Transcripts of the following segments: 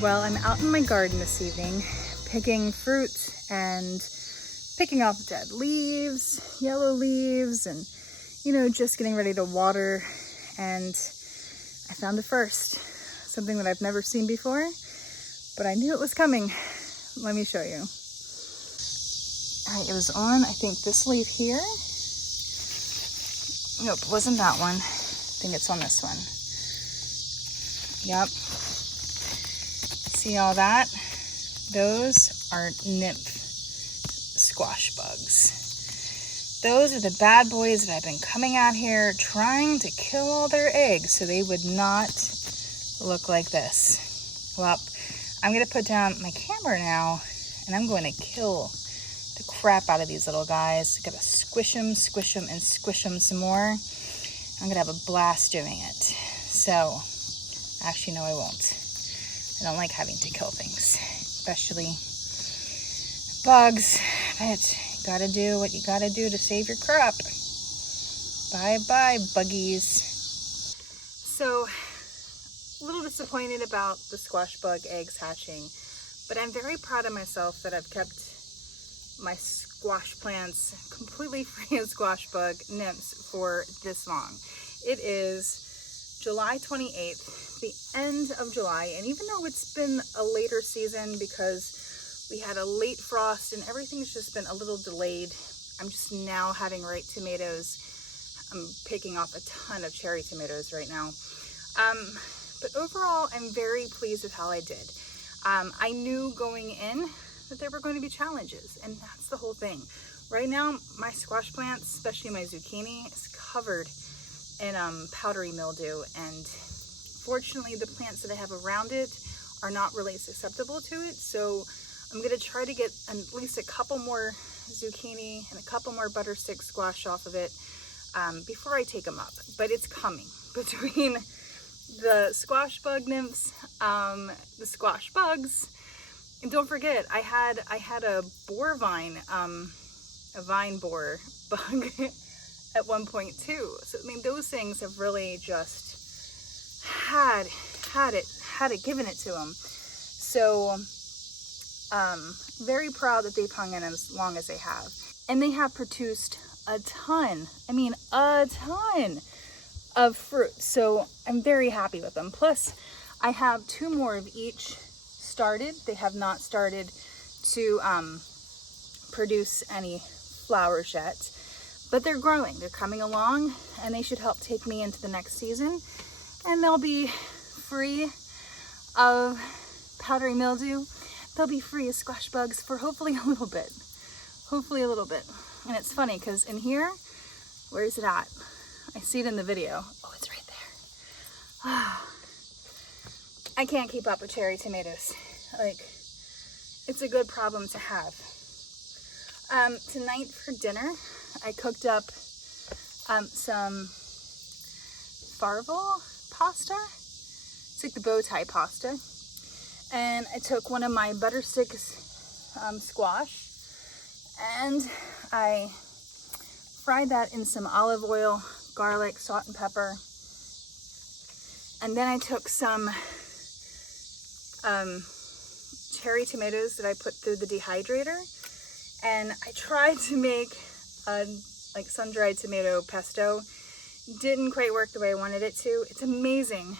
Well, I'm out in my garden this evening picking fruit and picking off dead leaves, yellow leaves, and just getting ready to water. And I found the first, something that I've never seen before, but I knew it was coming. Let me show you. All right, it was on, I think, this leaf here. Nope, it wasn't that one. I think it's on this one. Yep. See all that? Those are nymph squash bugs. Those are the bad boys that I've been coming out here trying to kill all their eggs so they would not look like this. Well, I'm going to put down my camera now and I'm going to kill the crap out of these little guys. Gotta squish them, and squish them some more. I'm gonna have a blast doing it. So, actually, no, I won't. I don't like having to kill things, especially bugs. But you gotta do what you gotta do to save your crop. Bye-bye, buggies. So, a little disappointed about the squash bug eggs hatching, but I'm very proud of myself that I've kept my squash plants completely free of squash bug nymphs for this long. It is July 28th, the end of July, and even though it's been a later season because we had a late frost and everything's just been a little delayed, I'm just now having ripe tomatoes. I'm picking off a ton of cherry tomatoes right now. But overall, I'm very pleased with how I did. I knew going in that there were going to be challenges, and that's the whole thing. Right now, my squash plants, especially my zucchini, is covered in powdery mildew, and fortunately the plants that I have around it are not really susceptible to it, so I'm going to try to get at least a couple more zucchini and a couple more butter stick squash off of it before I take them up. But it's coming. Between the squash bug nymphs, the squash bugs, and don't forget, I had a boar vine, a vine borer bug at one point too. So I mean, those things have really just had it given it to them. So very proud that they've hung in as long as they have, and they have produced a ton. I mean, a ton of fruit. So I'm very happy with them. Plus, I have 2 more of each started. They have not started to produce any flowers yet, but they're growing. They're coming along, and they should help take me into the next season, and they'll be free of powdery mildew. They'll be free of squash bugs for hopefully a little bit. And it's funny because in here, where is it at? I see it in the video. Oh, it's right there. I can't keep up with cherry tomatoes. Like, it's a good problem to have. Tonight for dinner, I cooked up some farvel pasta. It's like the bow tie pasta. And I took one of my butter stick squash and I fried that in some olive oil, garlic, salt and pepper. And then I took some cherry tomatoes that I put through the dehydrator, and I tried to make a like sun-dried tomato pesto. Didn't quite work the way I wanted it to. It's amazing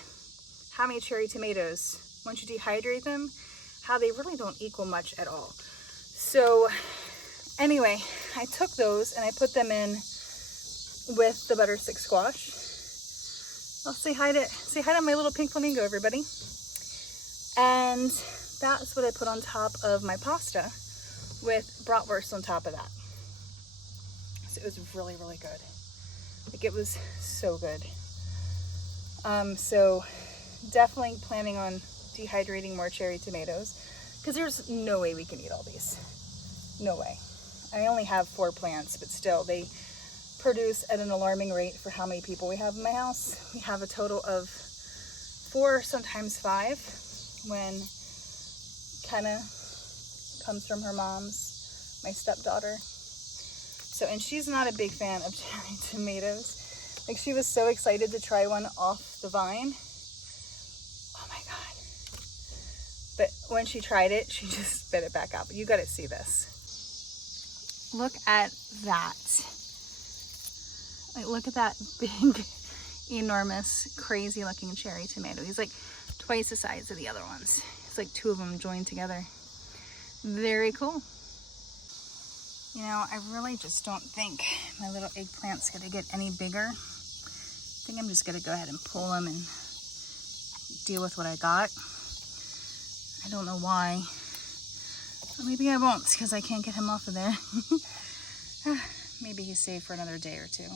how many cherry tomatoes, once you dehydrate them, how they really don't equal much at all. So anyway, I took those and I put them in with the butter stick squash. I'll say hi to my little pink flamingo, everybody. And that's what I put on top of my pasta with bratwurst on top of that. So it was really, really good. Like, it was so good. So definitely planning on dehydrating more cherry tomatoes because there's no way we can eat all these. No way. I only have 4 plants, but still they produce at an alarming rate for how many people we have in my house. We have a total of 4, sometimes 5, when Kenna comes from her mom's, my stepdaughter. So, and she's not a big fan of cherry tomatoes. Like, she was so excited to try one off the vine. Oh my God. But when she tried it, she just spit it back out. But you got to see this. Look at that. Like, look at that big, enormous, crazy looking cherry tomato. He's like twice the size of the other ones. It's like two of them joined together. Very cool. You know, I really just don't think my little eggplant's gonna get any bigger. I think I'm just gonna go ahead and pull them and deal with what I got. I don't know why. Or maybe I won't, because I can't get him off of there. Maybe he's safe for another day or two.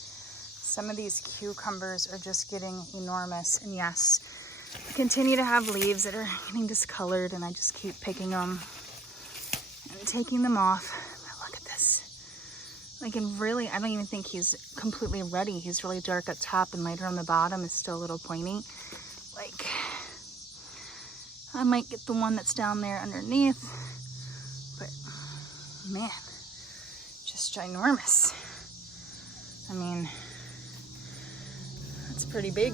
Some of these cucumbers are just getting enormous. And yes, I continue to have leaves that are getting discolored, and I just keep picking them and taking them off. But look at this. Like, and really, I don't even think he's completely ready. He's really dark at top and lighter on the bottom. Is still a little pointy. Like, I might get the one that's down there underneath, but man, just ginormous. I mean, that's pretty big.